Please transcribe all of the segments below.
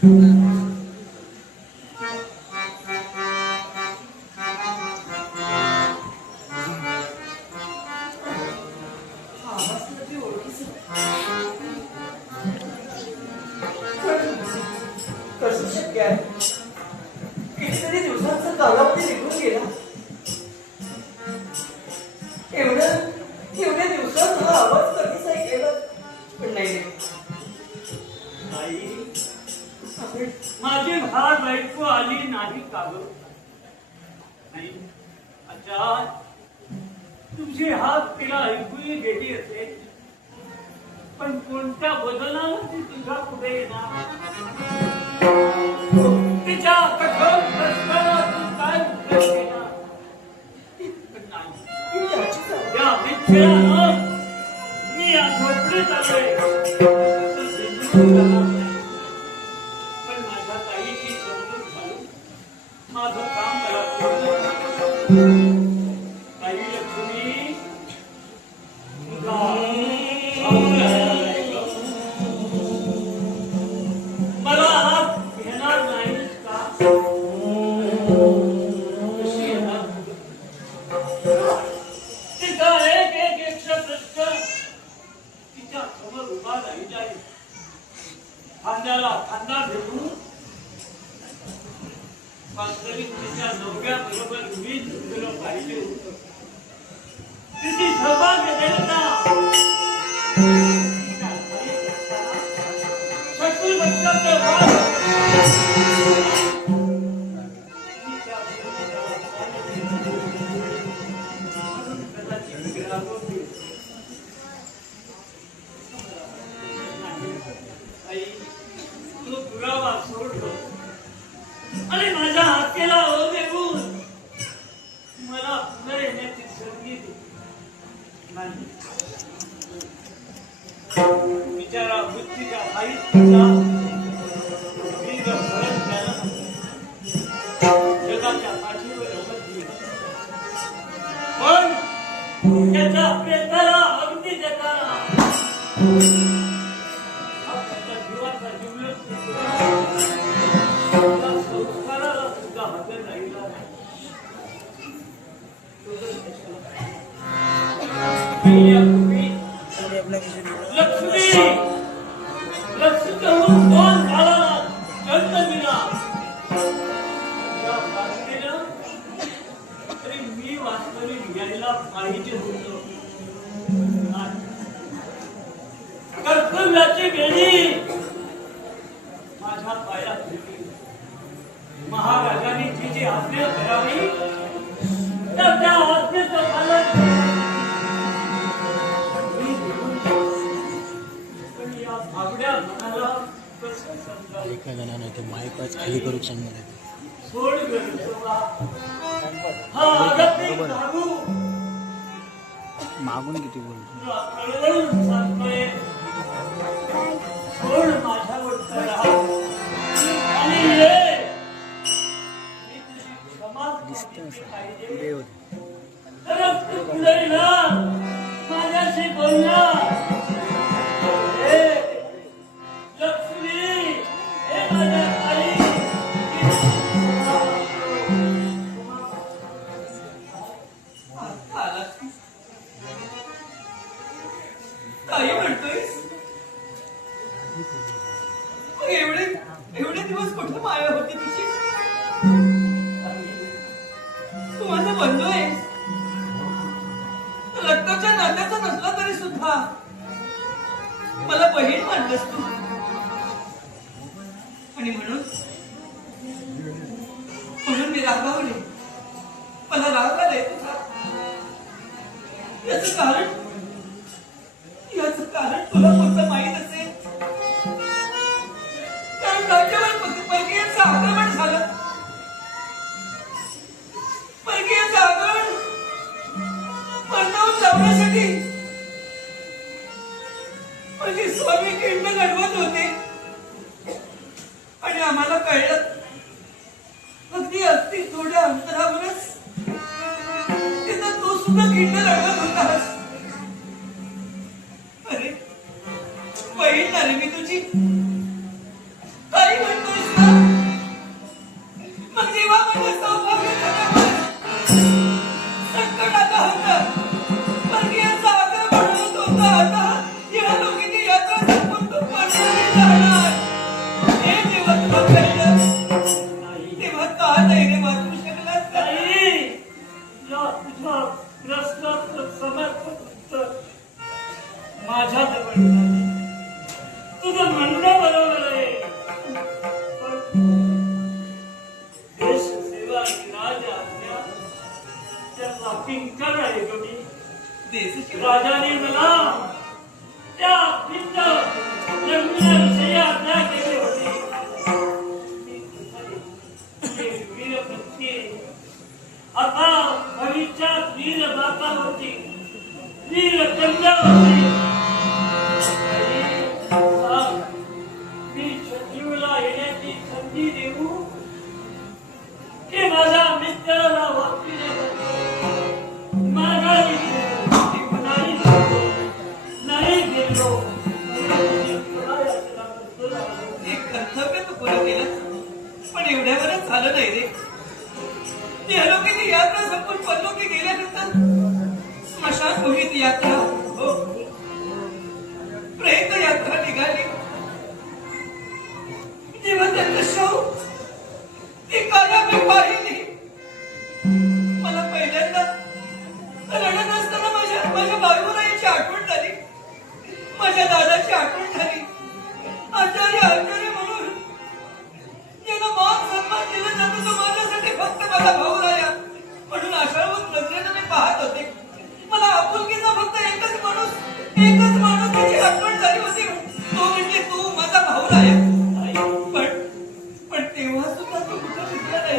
कसं शक्य आहे? कितीतरी दिवसांचा कालावधी निघून गेला. एवढ्या दिवसात हा आवाज कधीच गेला पण नाही. माझी भार बायको आली नाही का ग? नाही. अच्छा, तुझी हात तिला ऐकूही गेली असेल, पण कोणत्या बदलानं ती तुझ्या पुढे येणार? तिच्या कठोर प्रश्नाला तू काय उत्तर देणार? या अपेक्षेनं मी या झोपडीत आलोय. पण माझ्या ताईची समजूत घालून माझं काम करा. ताई लक्ष्मी, मला हात घेणार नाहीस का? कशी येणार? तिचा एक एक एकशे प्रश्न तिच्या समोर उभा राही जाईल. खांद्याला खांदा घेऊन वास्तविक तिच्या नवऱ्या बरोबर मी झुकलं पाहिजे होतं. तिची सौभाग्य देवता शत्रू लक्षाचं भाग तो पुरावा सोडलो आणि माझ्या हाकेला ओ देऊन मला पुन्हा येण्याची संधी दिली. बिचारा बुद्धीच्या हाईत जगाच्या पाठीवर अवधी, पण त्याच्या प्रेताला अगदी देताना जीवाचा जीवलग संस्काराला सुद्धा हजर राहिला नाही. लक्ष्मी लक्ष्मीहून दोन काळाला जन्म दिला. या प्रार्थनेनं तरी मी वास्तविक यायला पाहिजे होतो. कर्तव्याची वेळी माझ्या पायात होती. महाराजांनी जी जी आज्ञा करावी तर त्या आज्ञेचं पालन एका जणांना तो माईकच खाली करू सांगणार. मागून किती बोलतो. माझ्याशी बोलला काही म्हणतोयस? एवढे दिवस कुठे माया होती तिची? तू माझा बंधू आहेस. रक्ताच्या नात्याचा नसला तरी सुद्धा मला बहीण मानलंस तू. आणि म्हणून मी रागावले. मला राग आलाय तुझा. याचं कारण तुला कोणतं माहीत असेल. कारण राज्यावर परकीयांचं आक्रमण झालं. परकीयांचं आक्रमण परतावून लावण्यासाठी म्हणजे स्वामी खिंड घडवत होते. आणि आम्हाला कळलं अगदी थोड्या अंतरावरच तिथं तो सुद्धा खिंड लढवत होतास. अरे बहीण ना रे मी तुझी. काही म्हणतोय माझ्या जवळ नाही. तुझं म्हणणं बरोबर आहे. पण देश सेवा आणि राज आज्ञा त्याचा किंकर आहे कमी. देशाची राजाने मला त्या भिन्न लग्नाविषयी आज्ञा केली होती. वीर पत्नी आता भविष्यात वीर माता होती, वीर कन्या होती. मी संजीवला येण्याची संधी देऊ की माझ्या मित्राला वापरी माघारी नाही गेलो. एक कर्तव्य तू पुरं केलं, पण एवढ्यावरच झालं नाही रे. ती अलोकित यात्रा संपून पल्लोकी गेल्यानंतर स्मशानभूमीत यात्रा, हो प्रेत यात्रा निघाली. जेव्हा त्यांचं शव ती काया मी पाहिली, मला पहिल्यांदा रडत असताना माझ्या बायकोराईची आठवण झाली, माझ्या दादाची आठवण झाली. आचार्य म्हणून ज्यांना मान सन्मान दिला जातो तो माझ्यासाठी फक्त माझा भाऊ राहिला म्हणून आशावून नजरेनं मी पाहत होते. मला आपुलकीचा फक्त एकच माणूस त्याची आठवण झाली होती, तो म्हणजे तू माझा भाऊ राहिला. पण तेव्हा सुद्धा तो कुठं दिसला नाही.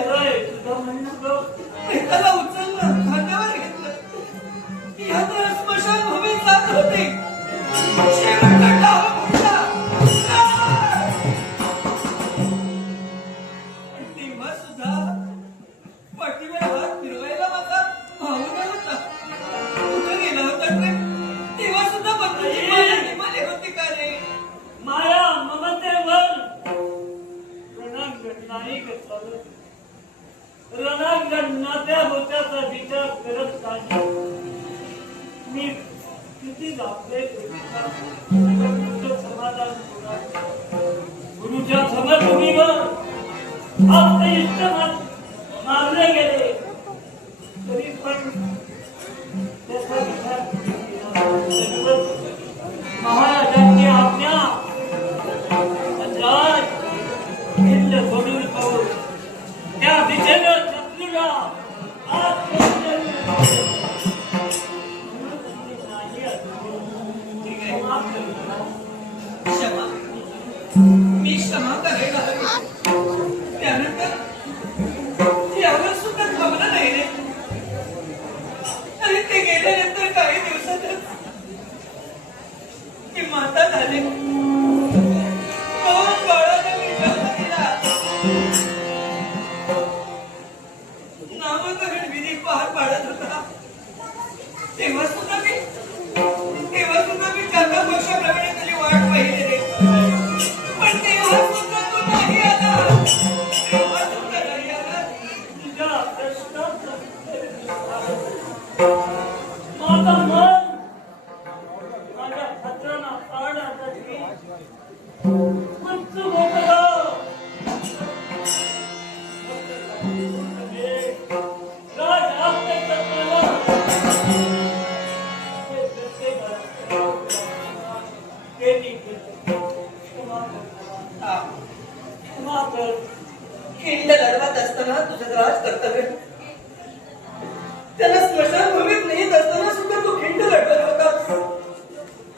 त्याला उचललं, खांद्यावर घेतलं, यात्रा स्मशानभूमीत जात होते. शेवटचा डाव फुटला. पण तेव्हा सुद्धा पाठीवर हात फिरवायला माझा भाऊ नव्हता. कुठं गेला होता रे? तेव्हा सुद्धा बंधूची माया निभाली होती का रे? माया ममतेवर रणांगण नाही चालत. रणांगण नात्या होत्याचा विचार करत नाही. मी किती दाबले समाधान होणार. गुरुच्या समर्थभूमीवर आपले इष्ट मानले गेले तरी पण त्याचा विचार महाराजांची आज्ञा राज भिल्ल बनून पाहून त्या दिशेनं शत्रूला क्षमा, मी क्षमा करायला हवी. त्यानंतर यावर सुद्धा थांबलं नाही रे. आणि ते गेल्यानंतर काही दिवसातच मी माता झाले. 2 बाळांना मी जन्म दिला. नामकरण विधी पार पाडत होता. तेव्हा सुद्धा मी चांगल्या वर्षाप्रमाणे तुझी वाट पाहिली रे. पण तेव्हा सुद्धा तू नाही आला. तुझ्या प्रश्नाचं माझं मन माझ्या पत्रांना पाहण्यासाठी उत्सुक होतं. राज आपल्या तत्वाला खिंड लढवत असताना तुझं राज कर्तव्य, त्यांना स्मशानभूमीत नेत असताना सुद्धा तू खिंड लढवत होता.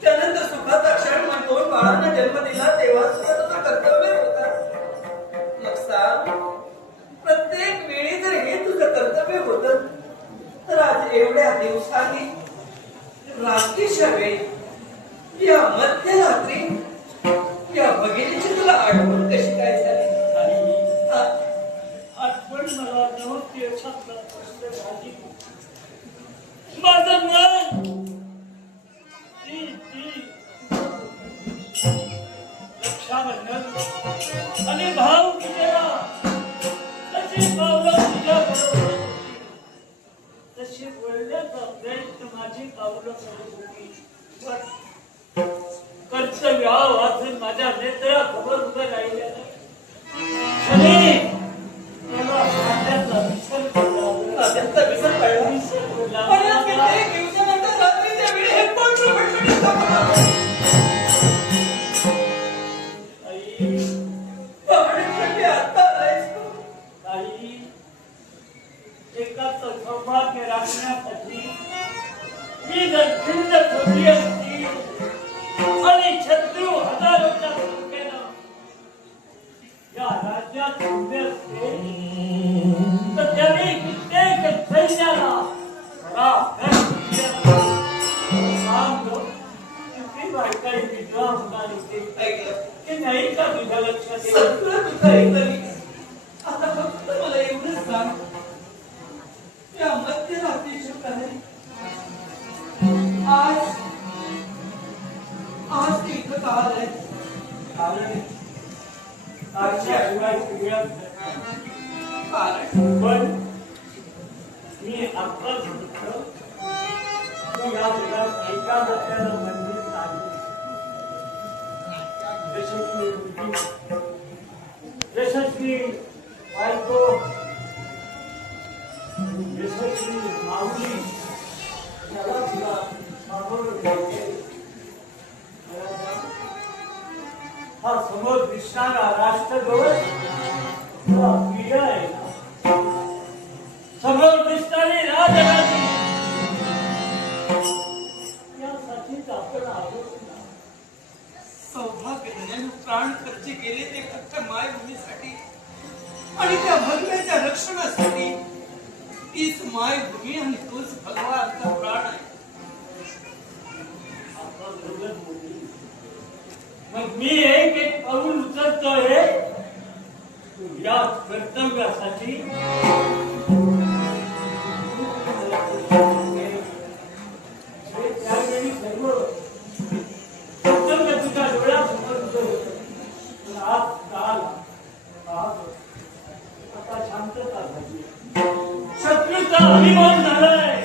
त्यानंतर सुखाचा क्षण मग 2 बाळांना जन्म दिला तेव्हा सुद्धा तुझं कर्तव्य होता. मग सांग, प्रत्येक वेळी जर हे तुझं कर्तव्य होतं तर आज एवढ्या दिवसांनी रात्रीच्या वेळी या मध्यरात्री या भगिनीची तुला आठवण कशी काय झाली? आठवण मला नव्हती माझं मन रक्षाबंधन आणि भाव तुझ्या तशी पावलं तुझ्या बरोबर तशी बोलण्याचा प्रयत्न माझी पावलं करत होती. कर्तव्य वाचून माझ्या नेत्रासमोर उभं राहिलेलं विसर पडला. पण कित्येक दिवसानंतर रात्रीच्या वेळी हे कोण आणि शत्रू हजारोच्या संख्येनं या राज्यात उभे असते तर त्यांनी कित्येक सैन्याला पराभूत केलं. सांग, किती बायकाई विधवा होणार होते ऐकलं ते नाही का तुझ्या लक्षात येत? सगळं तुझं ऐकलं. आता फक्त मला एवढंच सांग, या मध्यरात्रीच्या प्रहरी आज ते इथं का आलंय? कारण आजची आजूबाई सगळ्यात कारण पण मी आत्ताच म्हटलं तू या जगात एका नात्याला बंधित नाही. यशस्वी मुलगी, यशस्वी बायको, यशस्वी माऊली त्याला तुला सामोरं घ्यायचे. हा समोर दिसणारा राष्ट्रध्वज तुला प्रिय आहे ना? समोर दिसणारी राजराणी यासाठीच आपण आहोत ना. सौभाग्याने प्राण खर्च केले ते फक्त मायभूमीसाठी आणि त्या भगव्याच्या रक्षणासाठी. तीच मायभूमी आणि तोच भगवानचा प्राण आहे. मग मी एक एक पाऊल उचलतोय या कर्तव्यासाठी. त्यावेळी सर्व कर्तव्य तुझ्या डोळ्यासमोर होतं. आज काल आता शांतता झाली. शत्रूचा अभिमान झालाय.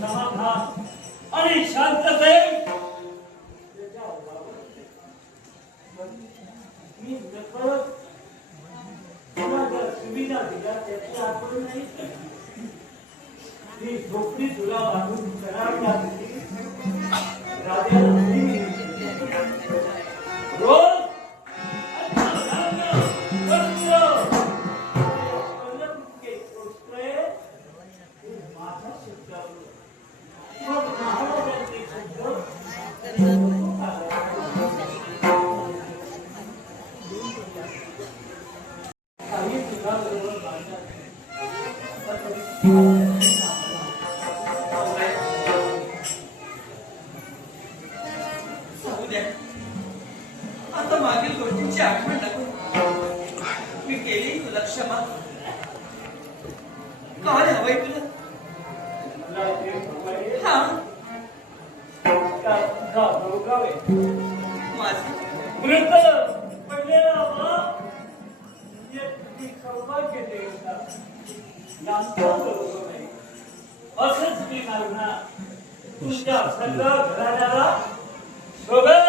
समाधान आणि शांततेत मी नकळत तुला ज्या सुविधा दिल्या त्याची आठवण नाही केली. ती झोपडी तुला बांधून करावी राजाला रोज माझा शब्द मग महाराजांचे शब्द काही तुझ्या बरोबर सांगू द्या. आता मागील गोष्टींची आठवण नको. मी केली तुला क्षमा. काय हवंय तुला? हा माझं मृत पडलेला बाप म्हणजे सौभाग्य देवता यांचा बरोबर नाही. असंच मी मागणार तुमच्या सगळ्या घराण्याला शोभेल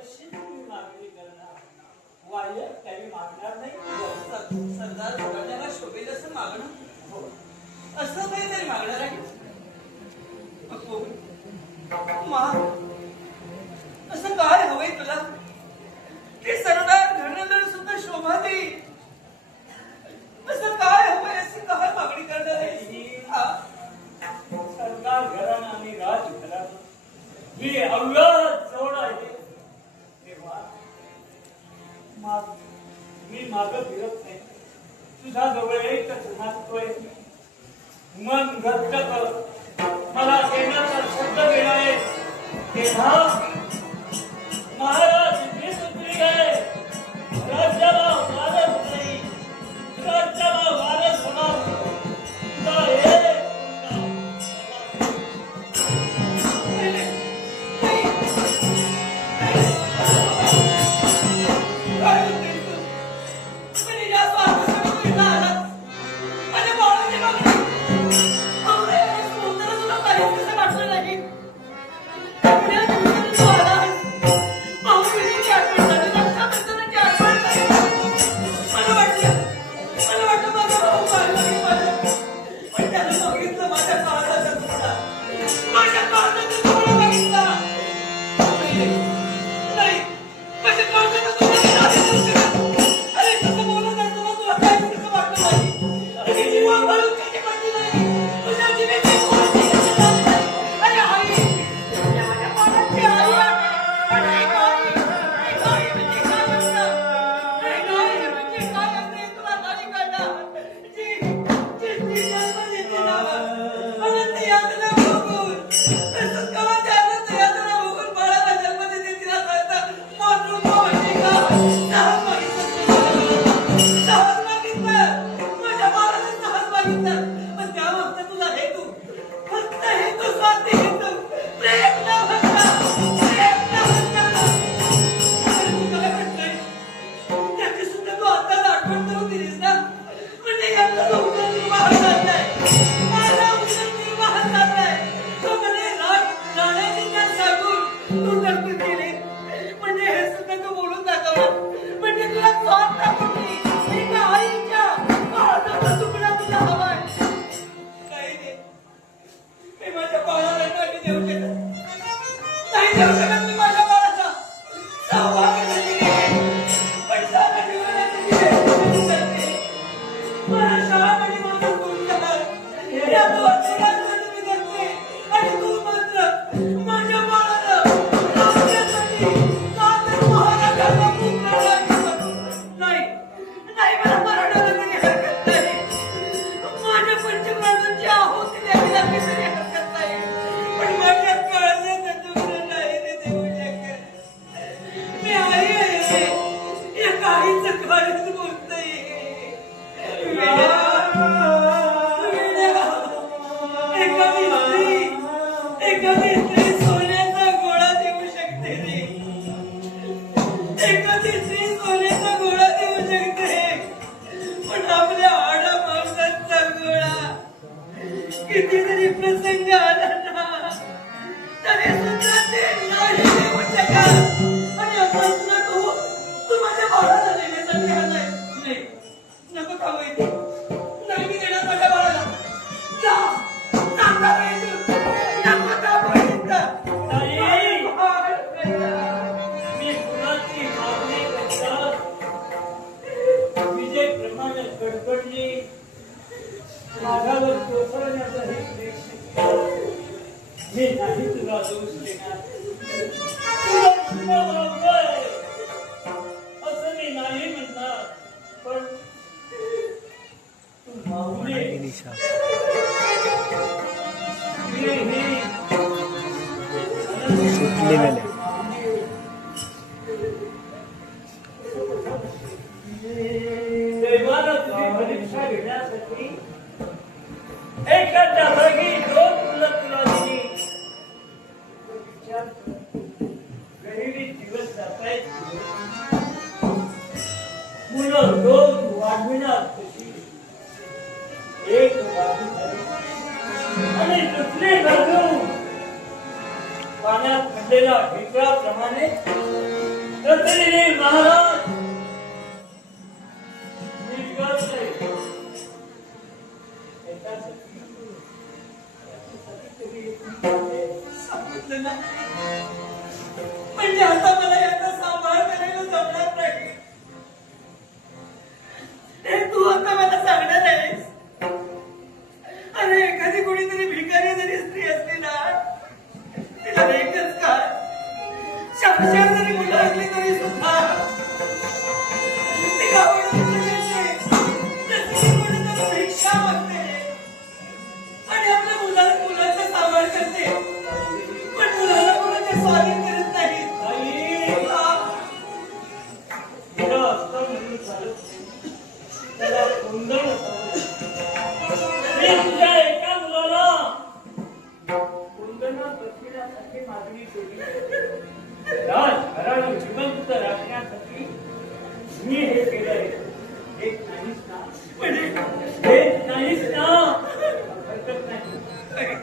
अशीच मी मागणी करणार. वाह्य काही मागणार नाही. सरदार राजाला शोभेल असं मागणं असं काहीतरी मागणार आहे. असं काय हवंय तुला की सरदार घराण्याला सुद्धा शोभा देईल? असं काय हवंय? अशी काय मागणी करणार आहे? सरकार घराणं आणि राजघराणं ही अव्याहत जोड आहे. तेव्हा मी मागं फिरत नाही. तुझ्या जवळ एकच मागतोय, मन घट्ट कर. मला देण्याचा शब्द देणारे तेव्हा महाराज मी सुत्री आहे. राज्याला वारस नाही, राज्याला वारस होणार तुझा एक नाही. तू तरतूद केली म्हणजे हे सुद्धा तू बोलून दाखवलं म्हणजे तुला स्वाद दाखवली एका आईच्या बाळाचा तुकडा तुला हवाय नाही रे मी माझ्या बाळाला नाही देऊ शकत नाही देऊ शकत मी माझ्या बाळाचा सौभाग्य नाही पण सारा जीवनाची करते मला शाळामध्ये माझा गुण झाला या दोन मी करते आणि तू मात्र माझ्या बाळाला राज्यासाठी सादर महाराजाला नाही नाही मला मराठाला तरी हरकत नाही माझ्या पंचप्राणांची आहुती द्यावी लागली तरी हरकत नाही पण माझ्या काळजाचा तुकडा नाही रे देऊ शकत मी आई आहे या काहीच काळीच बोलतोय एखादी स्त्री सोन्याचा गोळा देऊ शकते रे एखादी स्त्री सोन्याचा गोळा देऊ शकते पण आपल्या आडा माणसाचा गोळा कितीतरी प्रसंग आला ना तरी सुद्धा ते नाही देऊ शकत आणि असंच ना तू माझ्या बाळाला देण्यासाठी आलाय नाही नको खाऊ येते नाही मी देणार माझ्या बाळाला जा जाता नाही तू नको खाऊ येते मी कुणाची मागणी करता विजय प्रमाणे कडकडली माझ्यावर कोसळण्याचा हे प्रयत्न मी नाही तुला दोष देणार तुला बरोबर असं मी नाही म्हणणार पण तू माऊली सुटलेल्या देवाला तुझी परीक्षा घेण्यासाठी एका जागी दोन मुलं तुला दिली गरीबी दिवस जातायत मुलं रोज वाढविणार कशी एक बाजू झाली आणि दुसरी बाजू पाण्यात पडलेला ढेकळाप्रमाणे रतलेले महाराज सांगितलं ना म्हणजे आता मला याचा सांभाळ करायला जमणार नाही हे तू आता मला सांगणार आहेस अरे एखादी कुणीतरी भिकारी जरी स्त्री असली ना तिला एकच का शामशार जरी मुलं असली तरी सुद्धा ती गावाला भिक्षा मागते आणि आपल्या मुलाचा सांभाळ करते पण मुलाला कोणाचे स्वाधीन करत नाही तुझ्या एका मुलाला कुंदनात बसविण्यासाठी मागणी केली राजघराणं जिवंत राखण्यासाठी मी हे केलंय हेच नाहीच ना हेच नाहीच ना हरकत नाही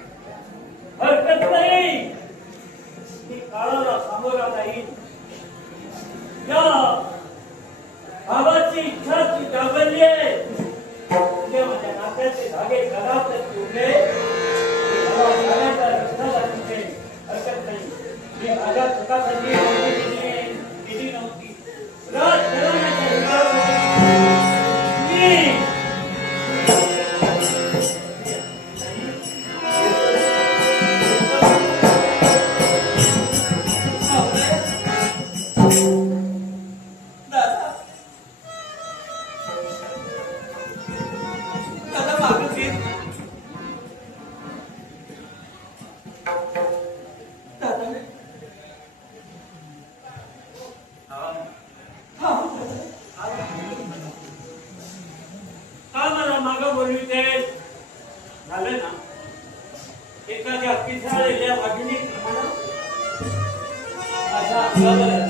हरकत नाही मी काळाला सामोरा जाईल या भावाची इच्छा ती जागरली आहे तुझ्या माझ्या नात्याचे धागे घरात जोडले जाण्याचा रस्ता दाखवते हरकत नाही मी माझ्या सुखासाठी केली नव्हती राजघराण्याच्या हिरावर मी मागं बोलविते झालं ना एखाद्या पिसाळलेल्या वाघिणी प्रमाणे माझ्या अंगावर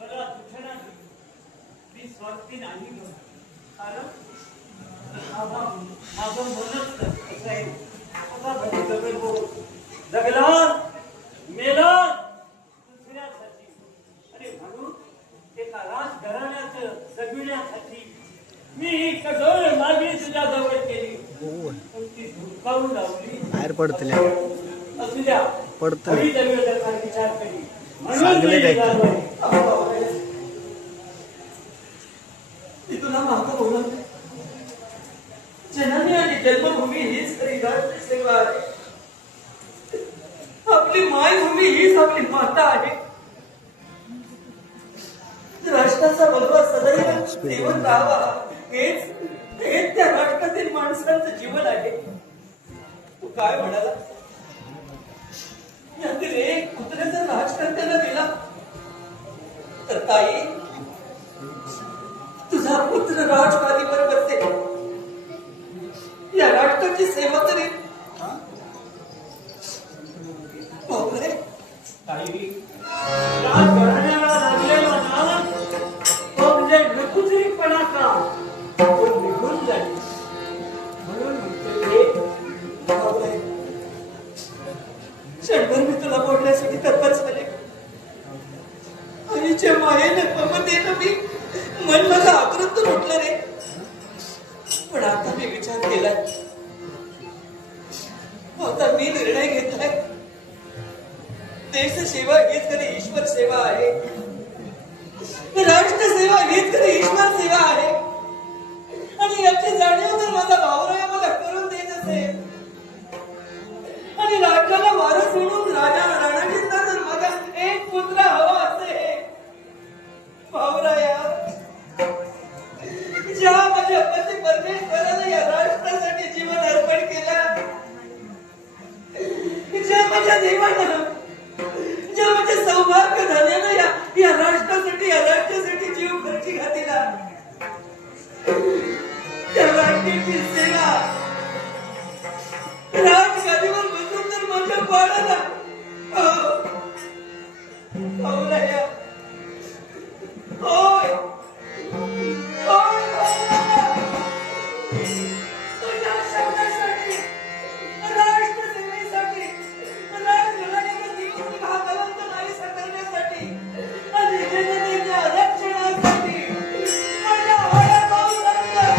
मला सूचना मी स्वार्थी नाही कारण माझं मनच असं आहे जगला मेला दुसऱ्यासाठी आणि म्हणून एका राजघराण्याचं जगविण्यासाठी मी कठोर मागणी तुझ्या जवळ केली पण ती धुडकावून लावली बाहेर पडतले असू द्या पडतले हवी जगविण्याचा विचार केली म्हणून चांगले मी काय? निघालोय. मी तुला मागं बोलत जननी आणि जन्मभूमी हीच खरी राष्ट्र सेवा आहे. आपली मायभूमी हीच आपली माता आहे. राष्ट्राचा भगवा सदैव सेवत राहावा हेच हेच त्या राष्ट्रातील माणसांचं जीवन आहे. तू काय म्हणाला यातील एक पुत्र जर राजकर्त्याला दिला तर ताई तुझा पुत्र राजगादीवर बसेल. या राष्ट्राची सेवा करेल. बापरे, काही राजघराण्याला लागलेला नाम तो म्हणजे नकुचरीपणाचा तो निघून जाईल म्हणून म्हणते बापरे. क्षणभर मी तुला बोलण्यासाठी तत्पर झाले. आईच्या मायेनं ममतेनं मी मन माझं आकृत उठलं रे. पण आता मी विचार केलाय. आता मी निर्णय घेतलाय. देश सेवा हीच खरी ईश्वर सेवा आहे. राष्ट्र सेवा हीच खरी ईश्वर सेवा आहे. आणि याची जाणीव जर माझा भावराया मला करून देत असेल आणि राज्याला वारस सोडून राजा राणाजींना जर माझा एक पुत्र हवा असेल भावराया ज्या माझ्या पती परमेश्वराने या राष्ट्रासाठी जीवन अर्पण केलं ज्या माझ्या देवानं ज्या माझ्या सौभाग्य झाल्यानं या राष्ट्रासाठी या राज्यासाठी जीव खर्ची घातला त्या राज्याची सेवा राजगादीवर बसून तर माझ्या बाळाला भावराया होय होय भावराया तुझ्या शब्दासाठी राष्ट्रसेवेसाठी राजघराण्याचा जीवन घातवंत नाहीसा करण्यासाठी आणि जनतेच्या रक्षणासाठी माझ्या हाडा भावराया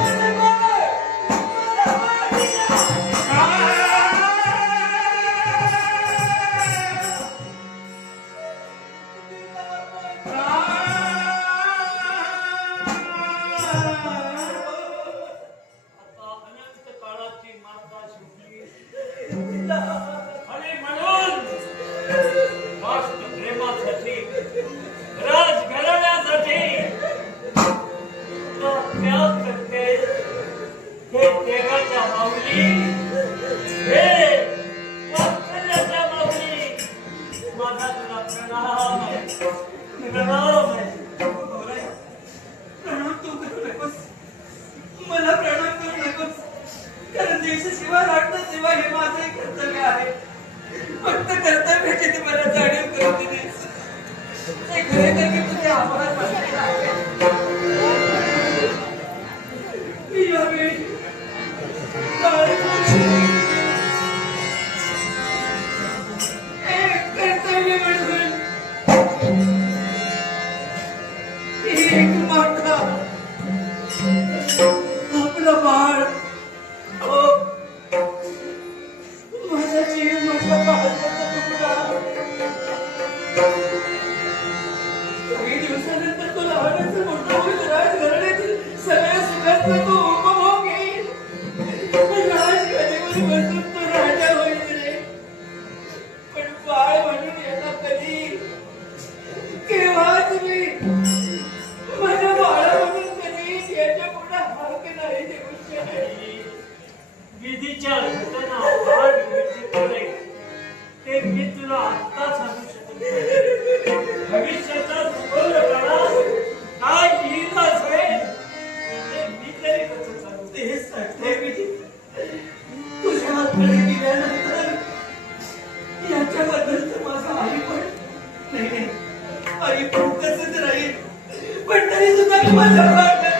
माझ्या बाळ माझ्या बाळाला आता अनंत काळाची माता शिवली आणि म्हणून राष्ट्र प्रेमासाठी राजघराण्यासाठी तो त्याग करते. हे देवाच्या माऊली हे वात्सल्याच्या माऊली माझा तुला प्रणाम आहे प्रणाम आहे. प्रणाम तू करू नकोस. मला प्रणाम करू नकोस. कारण देशसेवा राष्ट्रसेवा हे माझे कर्तव्य आहे. फक्त कर्तव्याची ती मला जाणीव करून दिलीस. हे खरे तर मी तुझे आभार मानले आहे. मी यावेळी एक कर्तव्य म्हणून एक माता आपलं बाळ माझा जीव माझ्या बाळाचा तुकडा काही दिवसानंतर तो लहानाचं मोठं होईल. राजघराण्यातील सगळ्या सुखांचा तो उपभोग घेईल. राजगादीवर बसून तो राजा होईल रे. पण बाळ म्हणून याला कधी केव्हाच मी माझ्या बाळा म्हणून कधी याच्या पुढे हाक नाही देऊ शकत. विधीच्या घटना फार विचित्र ते मी तुला आत्ता सांगू शकत नाही. भविष्याचा सखोल काळात काय येईल असेल ते मी तरी कसं सांगू. तेच सांगते मी. तुझ्या हातकडे दिल्यानंतर याच्याबद्दलचं माझं आई पण नाही आई पण तसंच राहील. पण तरी सुद्धा मी माझ्या बाळाला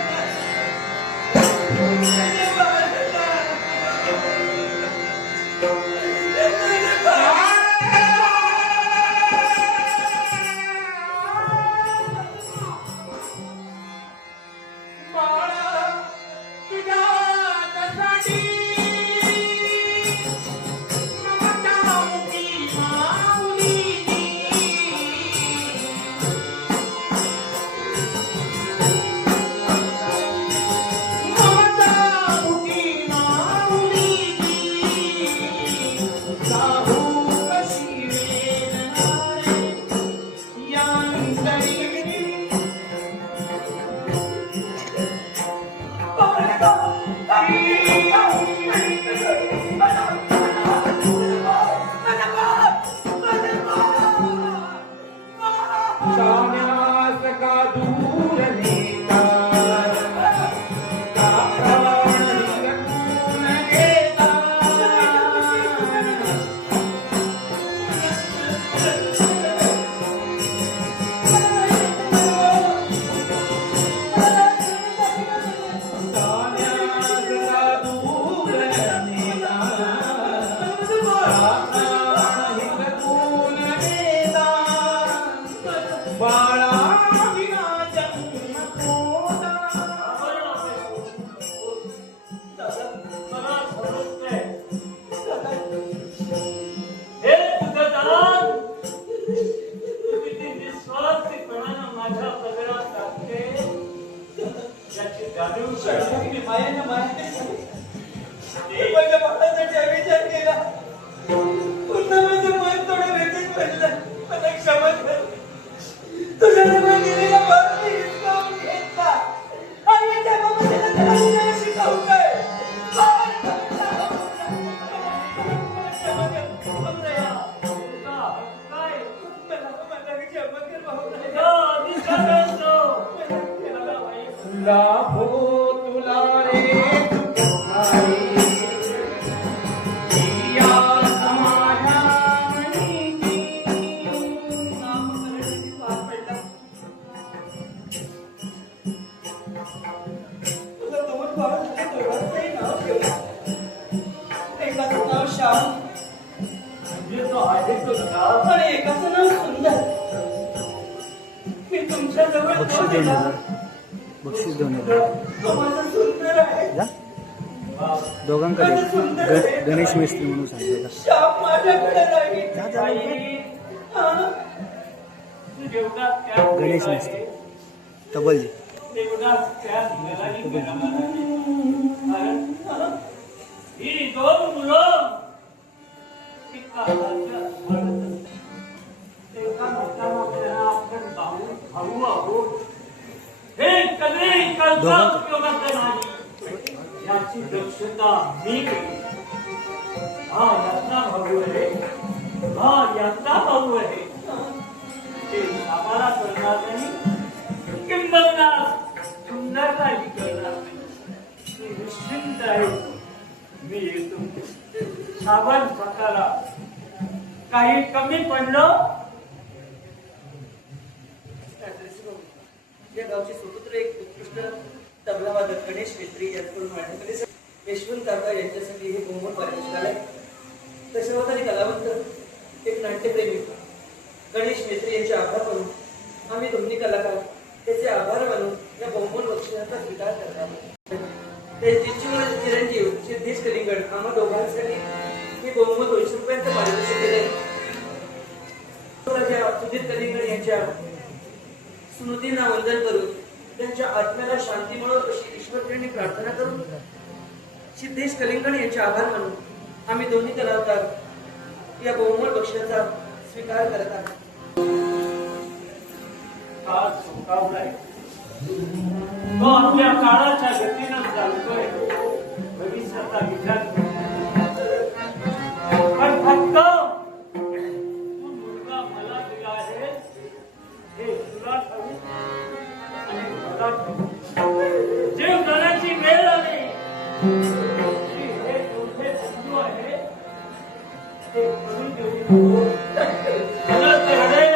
म्हणजे तो आहे तो श्याम. आणि एकाचं नाव सुंदर. मी तुमच्या जवळ बक्षीस तो 2000 दिला. बक्षीस 2000 तो माझा सुंदर आहे. जा दोघांकडे गणेश मिस्त्री म्हणून सांगितलं श्याम माझ्याकडे नाही. जा जा लवकर. बाई, हा. तू जेवढा त्याग गणेश केला मिस्त्री. आहे, तबलजी तेवढा त्याग मलाही करावा लागेल. कारण ही दोन मुलं एका हाताच्या स्मरणात एका मित्राला आपण भाऊ आहोत. हे कधी कल्पना उपयोगाचं नाही याची दक्षता मी घेतली. हा याचा भाऊ आहे, हा याचा भाऊ आहे. ते आम्हाला करणार नाही, किंबहुना सुंदरताही करणार नाही. ते निश्चिंत आहे. मी येतो. सावध स्वतःला काही कमी पडलं या गावचे स्वतंत्र एक उत्कृष्ट तबलावादक गणेश मिस्त्री यांच्याकडून माझ्याकडे यशवंत काका यांच्यासाठी हे बहुमोल पारितोषिक आहे. दशावतारी कलावंत एक नाट्यप्रेमी गणेश मिस्त्री यांचे आभार मानून आम्ही दोन्ही कलाकार त्याचे आभार मानून या बहुमोल बक्षिसाचा स्वीकार करतात. चिरंजीव सिद्धेश कलिंगड आम्हा दोघांसाठी मी बहुमोल 200 रुपयांचं पारितोषिक दिले. सुधीर कलिंगड यांच्या स्मृतींना वंदन करून त्यांच्या आत्म्याला शांती मिळो अशी ईश्वरचरणी प्रार्थना करून सिद्धेश कलिंगड यांचे आभार मानून आम्ही दोन्ही कलावंत या बहुमोल बक्षिसाचा स्वीकार करत आहोत. काळ सोकावलाय. तो आपल्या काळाच्या गतीनं चालतोय. भविष्याचा विचार पण फक्त तू मुलगा मला दिला आहे हे तुला ठाऊक आणि मला ठाऊक. जीव जाण्याची वेळ आली की हे दोघे बंधू आहे ते करून देऊ. गलत रडेल,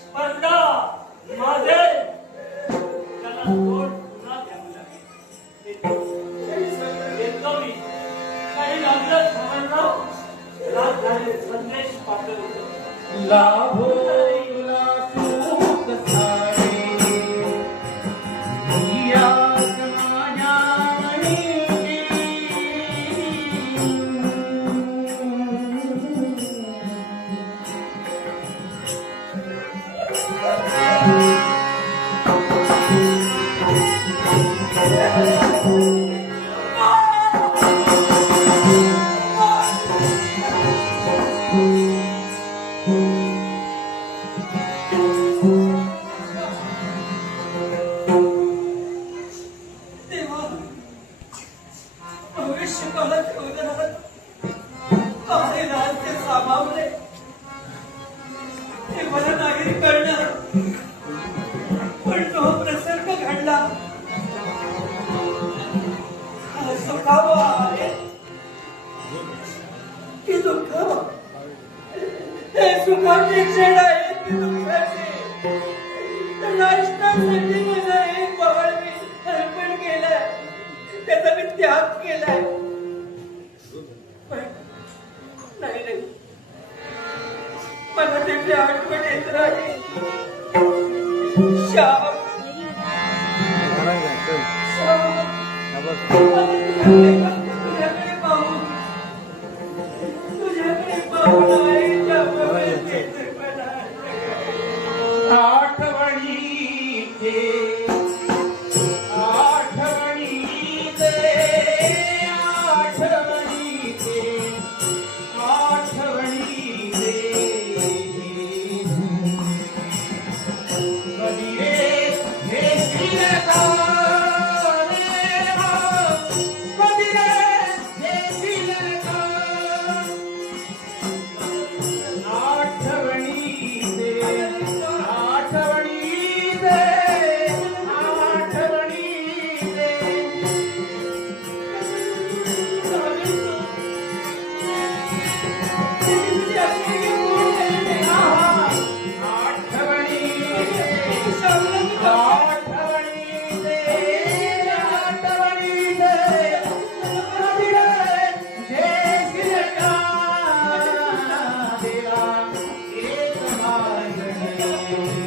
स्पर्धा माझे त्याला तोड पुन्हा द्यावं लागेल. येतो मी. काही लागलं समजलं रात झाले संदेश पाठवतो. लाभो सुख सारे या समाजाने तेव्हा भविष्य काळात ठेवणार आहे ते सामावले ते मला नाही कळणार. पण तो प्रसंग घडला. हा सुखावा आहे की दुःखावा. हे सुखाची क्षण आहे की दुःखाची. राष्ट्रासाठी माझा एक बाळ मी अर्पण केलाय. त्याचा मी त्याग केलाय. पण नाही मला त्याची आठवण येत राहील. श्याम तुझ्याकडे पाहू आईच्या आठवणीचे आठवणीचे आठवणीचे आठवणीचे कधी रे हे कधी रे हे केलं